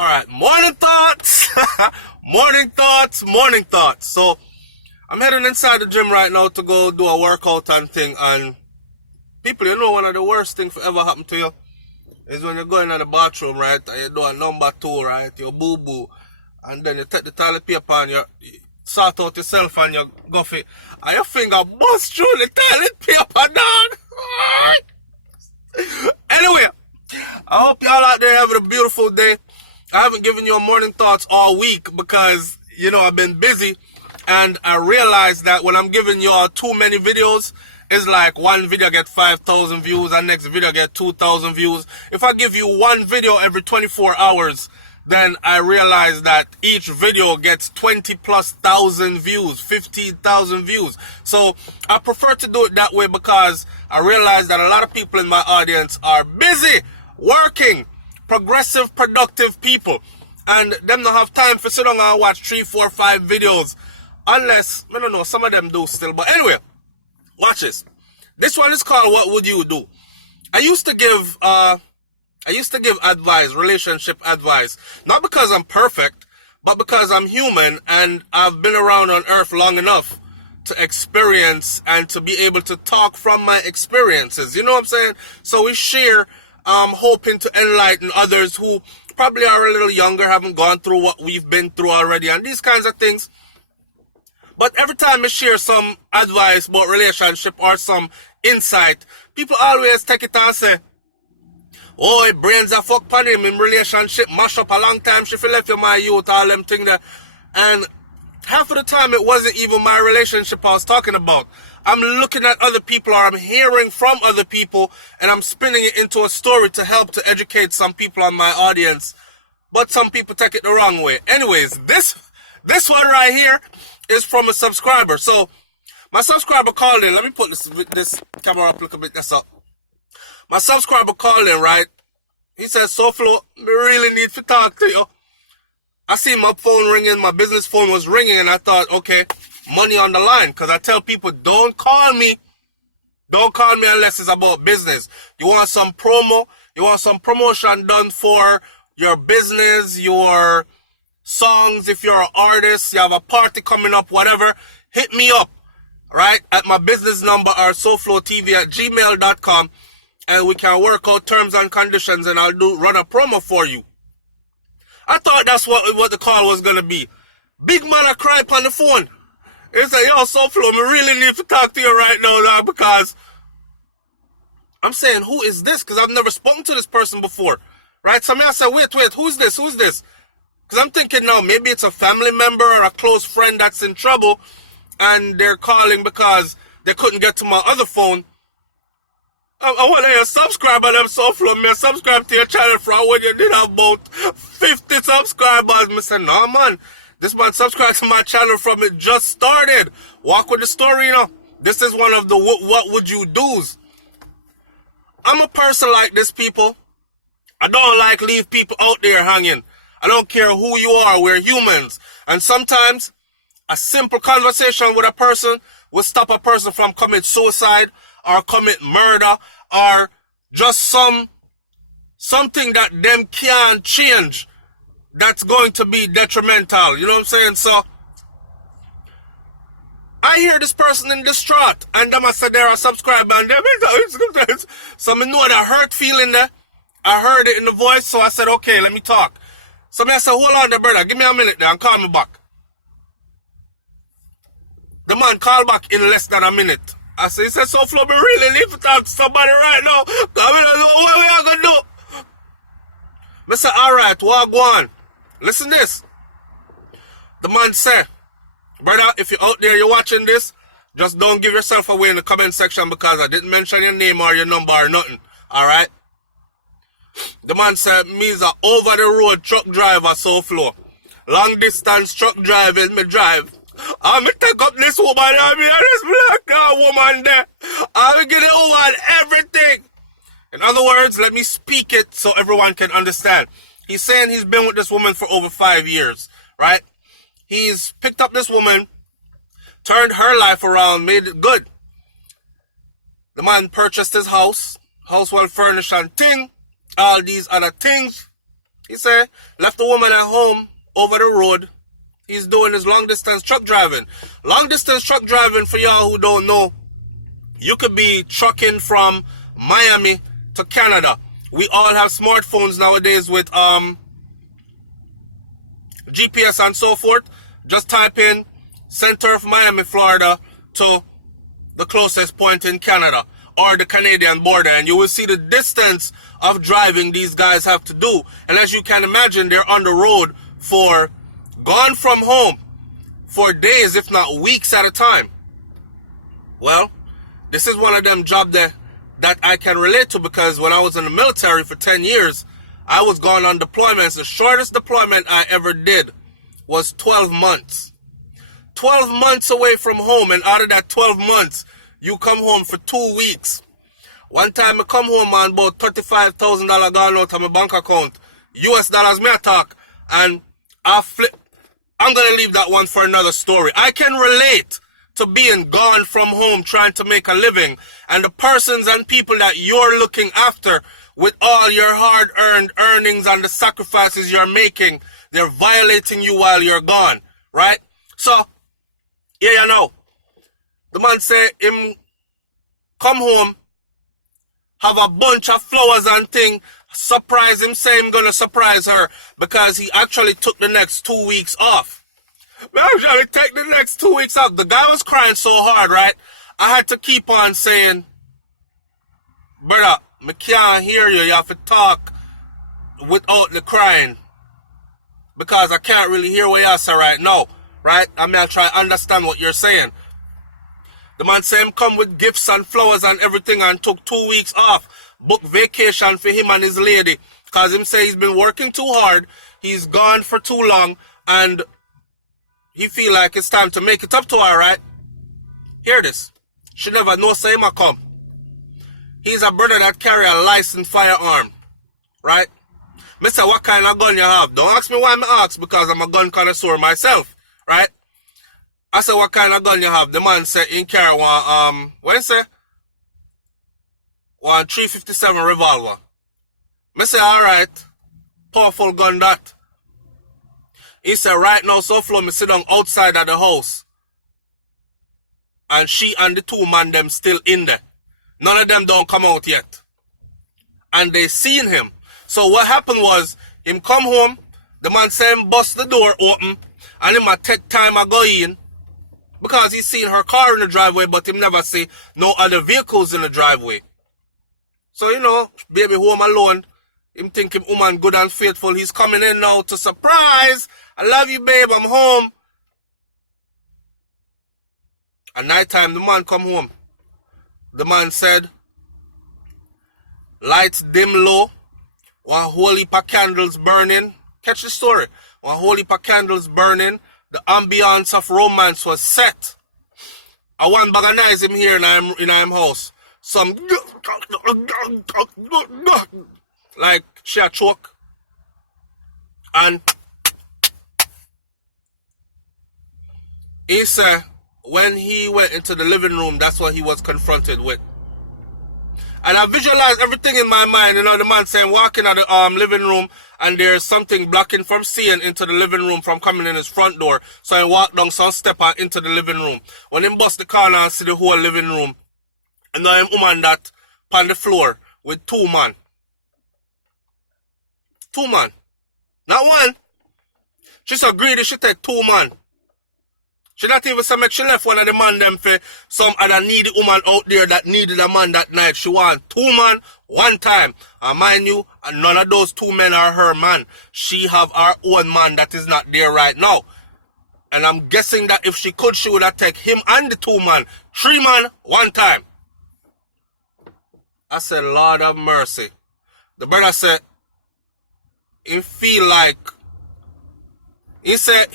All right, morning thoughts. Morning thoughts. So I'm heading inside the gym right now to go do a workout and thing. And people, you know, one of the worst things that ever happened to you is when you're going in the bathroom, right? And you do a number 2, right? Your boo-boo. And then you take the toilet paper and you sort out yourself and you go for it. And your finger bust through the toilet paper, dog. Anyway, I hope y'all out there having a beautiful day. I haven't given you a morning thoughts all week because, you know, I've been busy. And I realized that when I'm giving y'all too many videos, it's like one video get 5,000 views and next video get 2,000 views. If I give you one video every 24 hours, then I realize that each video gets 20,000+ views, 15,000 views. So I prefer to do it that way because I realize that a lot of people in my audience are busy working, progressive, productive people. And them don't have time for sit down and watch 3, 4, 5 videos. Unless, I don't know, some of them do still. But anyway, watch this. This one is called What Would You Do? I used to give advice, relationship advice, not because I'm perfect, but because I'm human and I've been around on earth long enough to experience and to be able to talk from my experiences. You know what I'm saying? So we share, hoping to enlighten others who probably are a little younger, haven't gone through what we've been through already, and these kinds of things. But every time I share some advice about relationship or some insight, people always take it and say, oh, it brains a fuck pan him in relationship, mash up a long time, she feel left you my youth, all them thing there. And half of the time it wasn't even my relationship I was talking about. I'm looking at other people or I'm hearing from other people and I'm spinning it into a story to help to educate some people on my audience. But some people take it the wrong way. Anyways, this one right here is from a subscriber. So my subscriber called in. Let me put this camera up a little bit. That's up. My subscriber called in, right? He said, SouFlo, I really need to talk to you. I see my phone ringing, my business phone was ringing, and I thought, okay, money on the line. Because I tell people, don't call me. Don't call me unless it's about business. You want some promo? You want some promotion done for your business, your songs, if you're an artist, you have a party coming up, whatever, hit me up, right? At my business number or SouFLoTV@gmail.com. And we can work out terms and conditions and I'll run a promo for you. I thought that's what the call was going to be. Big man I cry on the phone. He said, yo, SouFlo, I really need to talk to you right now, dog, because I'm saying, who is this? Because I've never spoken to this person before, right? So I said, wait, who's this? Because I'm thinking now, maybe it's a family member or a close friend that's in trouble and they're calling because they couldn't get to my other phone. I want to subscribe to them, SouFlo. Me subscribe to your channel from when you did have about 50 subscribers. Me say, no, man. This man subscribed to my channel from it just started. Walk with the story, you know. This is one of the what would you do's. I'm a person like this, people. I don't like leave people out there hanging. I don't care who you are. We're humans. And sometimes a simple conversation with a person will stop a person from committing suicide or commit murder or just something that them can't change that's going to be detrimental. You know what I'm saying? So I hear this person in distraught and them I said they're a subscriber and them so I know that hurt feeling there. I heard it in the voice, so I said, okay, let me talk. So I said, hold on there, brother, give me a minute there and call me back. The man called back in less than a minute. I said, he said, SouFlo, we really need to talk to somebody right now. Because we don't know what we are going to do. I said, all right, what go on? Listen this. The man said, brother, if you're out there, you're watching this, just don't give yourself away in the comment section because I didn't mention your name or your number or nothing. All right? The man said, me is an over-the-road truck driver, SouFlo. Long distance truck driving, me drive. I'm going to take up this woman, this black woman there. I'm going to get the woman everything. In other words, let me speak it so everyone can understand. He's saying he's been with this woman for over 5 years, right? He's picked up this woman, turned her life around, made it good. The man purchased his house well furnished and ting, all these other things. He said, left the woman at home over the road. He's doing his long distance truck driving. Long distance truck driving, for y'all who don't know, you could be trucking from Miami to Canada. We all have smartphones nowadays with GPS and so forth. Just type in center of Miami, Florida to the closest point in Canada or the Canadian border, and you will see the distance of driving these guys have to do. And as you can imagine, they're on the road for gone from home for days, if not weeks at a time. Well, this is one of them jobs that I can relate to, because when I was in the military for 10 years, I was gone on deployments. The shortest deployment I ever did was 12 months. 12 months away from home, and out of that 12 months, you come home for 2 weeks. One time I come home and about $35,000 gone out of my bank account. US dollars, me I talk. And I'm going to leave that one for another story. I can relate to being gone from home trying to make a living, and the persons and people that you're looking after with all your hard-earned earnings and the sacrifices you're making, they're violating you while you're gone, right? So, yeah, you know, the man say him come home, have a bunch of flowers and thing, surprise him, say him gonna surprise her, because he actually took the next 2 weeks off. I actually take the next 2 weeks off. The guy was crying so hard, right? I had to keep on saying, brother, I can't hear you. You have to talk without the crying, because I can't really hear what you say right now, right? I mean, I'll try to understand what you're saying. The man said him come with gifts and flowers and everything and took 2 weeks off. Booked vacation for him and his lady, because him say he's been working too hard. He's gone for too long, and he feel like it's time to make it up to her, right? Hear this. She never know say him a come. He's a brother that carry a licensed firearm, right? Me say, what kind of gun you have? Don't ask me why I ask, because I'm a gun connoisseur myself, right? I said, what kind of gun you have? The man said, in carry one, what you say? One 357 revolver. Me say, alright, powerful gun that. He said, right now, SouFlo, me sit down outside of the house. And she and the two man them still in there. None of them don't come out yet. And they seen him. So what happened was, him come home, the man said him bust the door open, and him a take time a go in, because he seen her car in the driveway, but him never see no other vehicles in the driveway. So, you know, baby home alone, him think him woman good and faithful. He's coming in now to surprise. I love you, babe, I'm home. At night time, the man come home. The man said, lights dim low, one whole heap of candles burning. Catch the story. One whole heap of candles burning. The ambience of romance was set. I want baganize him here in I'm house. Some like she a choke. And he said when he went into the living room, that's what he was confronted with. And I visualized everything in my mind. You know, the man saying walking out the living room, and there's something blocking from seeing into the living room from coming in his front door. So I walk down some step into the living room. When him bust the corner and see the whole living room, and now him woman that on the floor with two man. Two man. Not one. She's so greedy, she take two man. She not even say make she left one of the man them for some other needy woman out there that needed a man that night. She want two man, one time. And mind you, none of those two men are her man. She have her own man that is not there right now. And I'm guessing that if she could, she would have take him and the two man. Three man, one time. I said, Lord have mercy. The brother said, he feel like, he said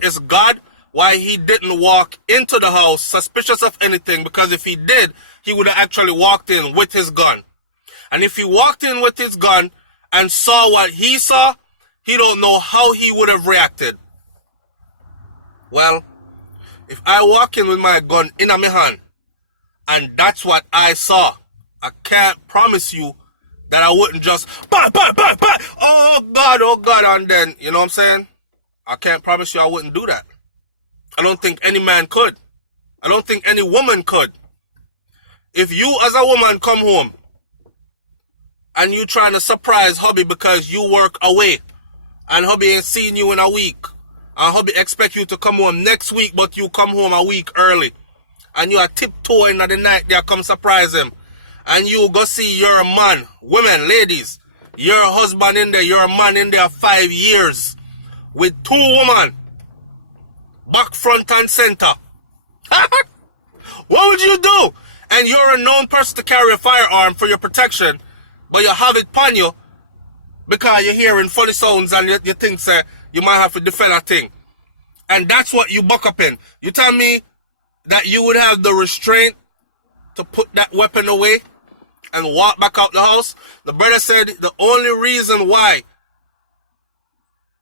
it's God why he didn't walk into the house suspicious of anything, because if he did, he would have actually walked in with his gun. And if he walked in with his gun and saw what he saw, he don't know how he would have reacted. Well, if I walk in with my gun in my hand, and that's what I saw, I can't promise you that I wouldn't just, bah, oh God, and then, you know what I'm saying? I can't promise you I wouldn't do that. I don't think any man could. I don't think any woman could. If you as a woman come home and you trying to surprise hubby because you work away and hubby ain't seen you in a week, and hubby expect you to come home next week but you come home a week early, and you are tiptoeing at the night there come surprise him, and you go see your man, women, ladies, your husband in there, your man in there 5 years with 2 women, back, front and center. What would you do? And you're a known person to carry a firearm for your protection, but you have it upon you because you're hearing funny sounds and you think you might have to defend a thing. And that's what you buck up in. You tell me that you would have the restraint to put that weapon away and walk back out the house? The brother said the only reason why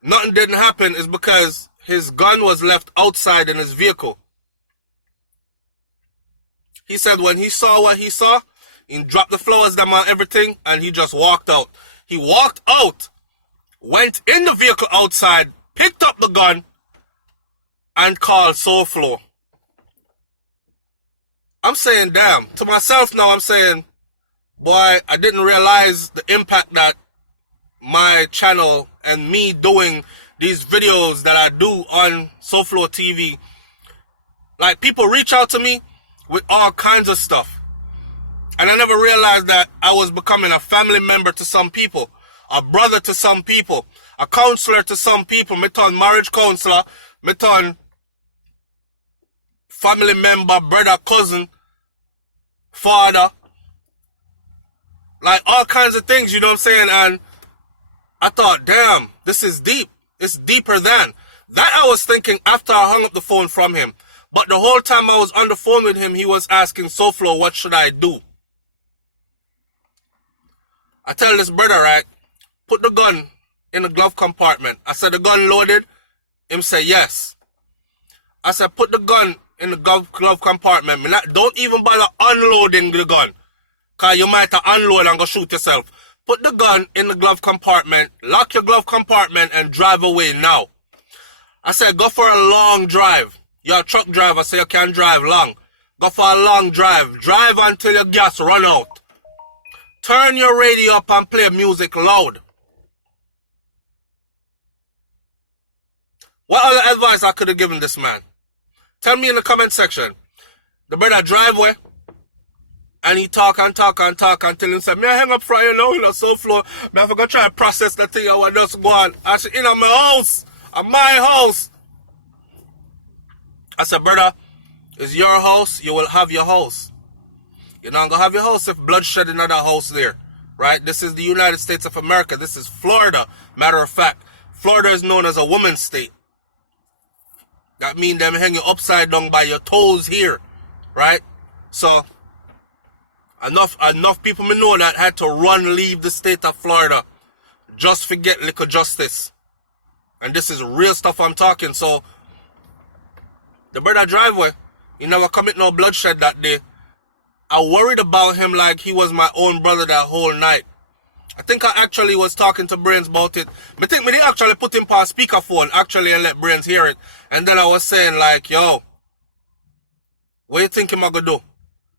nothing didn't happen is because his gun was left outside in his vehicle. He said when he saw what he saw, he dropped the flowers down on everything and he just walked out. He walked out, went in the vehicle outside, picked up the gun, and called SouFlo. I'm saying, damn. To myself now, I'm saying, boy, I didn't realize the impact that my channel and me doing these videos that I do on SouFLoTV, like, people reach out to me with all kinds of stuff. And I never realized that I was becoming a family member to some people, a brother to some people, a counselor to some people. Me turn marriage counselor, me turn family member, brother, cousin, father, like all kinds of things, you know what I'm saying? And I thought, damn, this is deep. It's deeper than that. I was thinking after I hung up the phone from him. But the whole time I was on the phone with him, he was asking SouFlo, what should I do? I tell this brother, right, put the gun in the glove compartment. I said, the gun loaded? Him say, yes. I said, put the gun in the glove compartment. Don't even bother unloading the gun, because you might unload and go shoot yourself. Put the gun in the glove compartment, lock your glove compartment, and drive away now. I said, go for a long drive. You're a truck driver, so you can drive long. Go for a long drive. Drive until your gas run out. Turn your radio up and play music loud. What other advice I could have given this man? Tell me in the comment section. The brother drive away, and he talk until he said, me I hang up from you now, you know, SouFlo. Me I forgot to try to process the thing I was just going. I said, in my house, at my house. I said, brother, it's your house, you will have your house. You're not going to have your house if bloodshed in another house there, right? This is the United States of America. This is Florida. Matter of fact, Florida is known as a woman's state. That means them hanging upside down by your toes here, right? So, enough people me know that had to leave the state of Florida. Just forget liquor justice. And this is real stuff I'm talking, so the brother driveway, he never commit no bloodshed that day. I worried about him like he was my own brother that whole night. I think I actually was talking to Brains about it. I think me actually put him on speakerphone actually and let Brains hear it. And then I was saying like, yo, what you think him gonna do?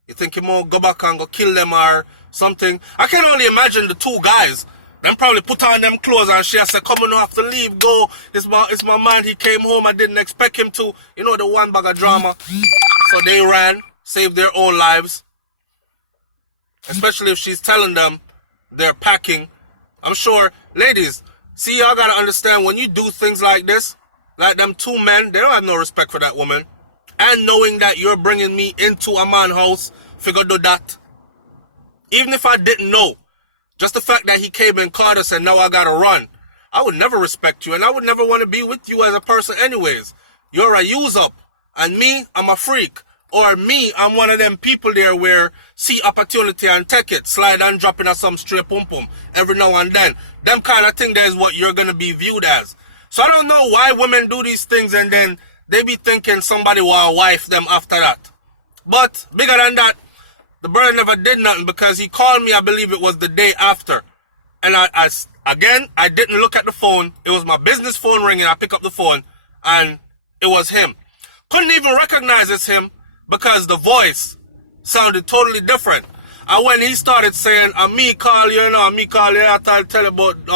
You think him gonna go back and go kill them or something? I can only imagine the two guys. Them probably put on them clothes and she said, come on, you have to leave, go. It's my man, he came home, I didn't expect him to. You know, the one bag of drama. So they ran, saved their own lives. Especially if she's telling them they're packing. I'm sure, ladies, see, y'all gotta understand, when you do things like this, like them two men, they don't have no respect for that woman. And knowing that you're bringing me into a man's house, figure do that. Even if I didn't know, just the fact that he came and caught us and now I gotta run, I would never respect you and I would never want to be with you as a person anyways. You're a use-up. And me, I'm a freak. Or me, I'm one of them people there where see opportunity and take it. Slide and drop in at some straight pum-pum every now and then. Them kind of thing that is what you're going to be viewed as. So I don't know why women do these things and then they be thinking somebody will wife them after that. But bigger than that, the brother never did nothing because he called me, I believe it was the day after. And I didn't look at the phone. It was my business phone ringing. I pick up the phone and it was him. Couldn't even recognize it's him because the voice sounded totally different. And when he started saying, me call you, I tell you about,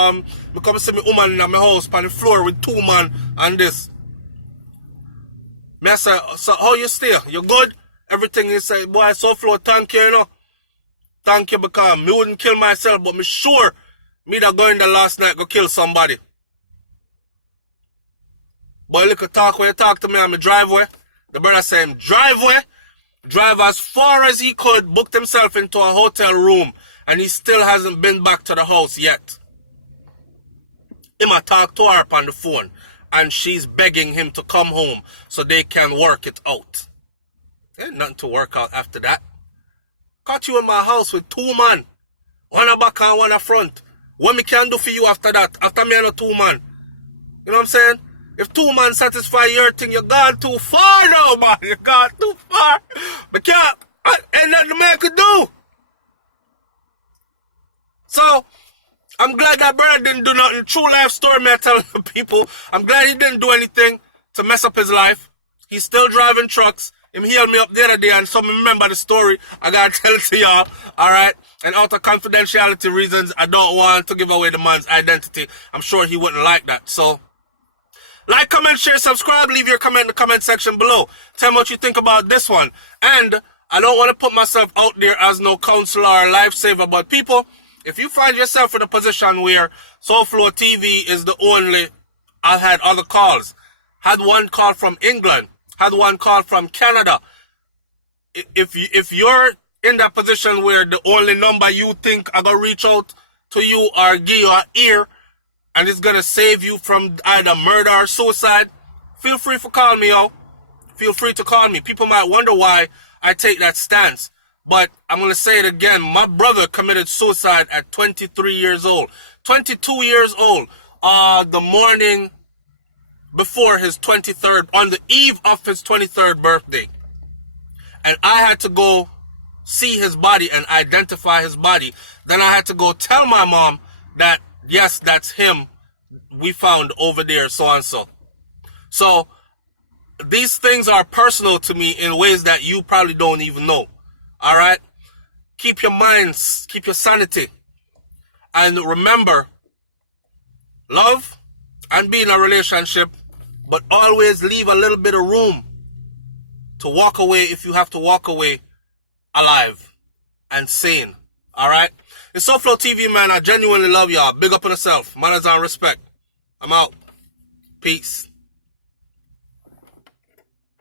me come see me woman in my house on the floor with 2 man and this. Me I say, so how you stay? You good? Everything he say, boy, SouFlo, thank you, you know. Thank you because me wouldn't kill myself, but me sure me that go in there last night go kill somebody. Boy, look at talk when you talk to me on my driveway. The brother say him driveway. Drive as far as he could, booked himself into a hotel room, and he still hasn't been back to the house yet. Him a talk to her on the phone, and she's begging him to come home so they can work it out. Ain't nothing to work out after that. Caught you in my house with 2 man. One a back and one a front. What me can do for you after that? After me and a 2 man. You know what I'm saying? If 2 man satisfy your thing, you gone too far now, man. You gone too far. But can't, ain't nothing the man could do. So, I'm glad that brother didn't do nothing. True life story, man, telling the people. I'm glad he didn't do anything to mess up his life. He's still driving trucks. Him healed me up the other day, and so remember the story. I gotta tell it to y'all, alright? And out of confidentiality reasons, I don't want to give away the man's identity. I'm sure he wouldn't like that, so... Like, comment, share, subscribe, leave your comment in the comment section below. Tell me what you think about this one. And I don't want to put myself out there as no counselor or lifesaver, but people, if you find yourself in a position where SouFLoTV is the only, I've had other calls. Had one call from England, had one call from Canada. If you're in that position where the only number you think are going to reach out to you or give you an ear, and it's going to save you from either murder or suicide, feel free to call me, yo. Feel free to call me. People might wonder why I take that stance. But I'm going to say it again. My brother committed suicide at 23 years old. 22 years old. The morning before his 23rd, on the eve of his 23rd birthday. And I had to go see his body and identify his body. Then I had to go tell my mom that, yes, that's him we found over there, so-and-so. So, these things are personal to me in ways that you probably don't even know. Alright? Keep your minds, keep your sanity. And remember, love and be in a relationship, but always leave a little bit of room to walk away if you have to walk away alive and sane. Alright? It's SouFLoTV, man. I genuinely love y'all. Big up on yourself. Manners and respect. I'm out. Peace.